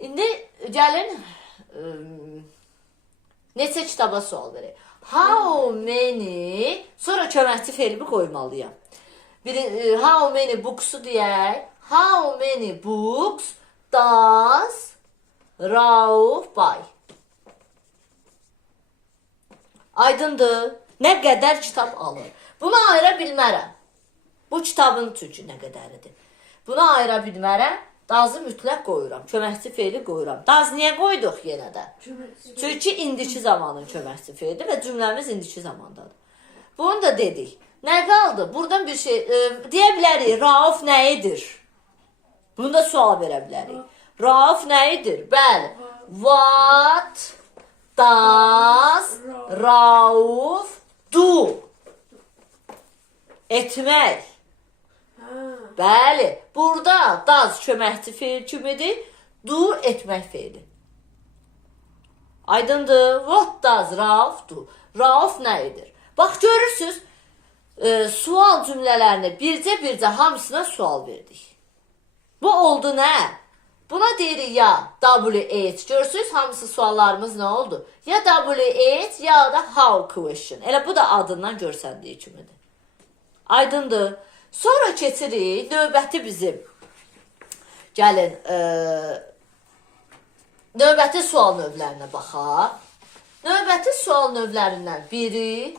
İndi gəlin neçə kitaba sual verək. How many, sonra köməkçi fe'limi qoymalıyam. How many books-u deyək. How many books does Rauf buy? Aydındır. Nə qədər kitab alır? Bunu ayıra bilmərəm. Bu kitabın tükü nə qədəridir? Bunu ayıra bilmərəm. Dazı mütləq qoyuram. Köməkçi fe'li qoyuram. Daz niyə qoyduq yenə də? Çünki indiki zamanın köməkçi fe'lidir və cümləmiz indiki zamandadır. Bunu da dedik. Nə qaldı? Buradan bir şey deyə bilərik. Rauf nə edir? Bunu da sual verə bilərik. Rauf nə edir? Bəli. What does Rauf do? Etmək. Bəli, burada does köməkçi fe'l kimidir? Do etmək fe'li. Aydındır. What does Rauf do? Rauf nə edir? Bax görürsünüz, sual cümlələrini bircə hamısına sual verdik. Bu oldu nə? Buna deyirik ya W8. Görürsünüz, hamısı suallarımız nə oldu? Ya W8 ya da how question. Elə bu da adından görsəndiyi kimidir. Aydındır. Sonra keçirik növbəti bizim. Gəlin, növbəti sual növlərinə baxaq. Növbəti sual növlərindən biri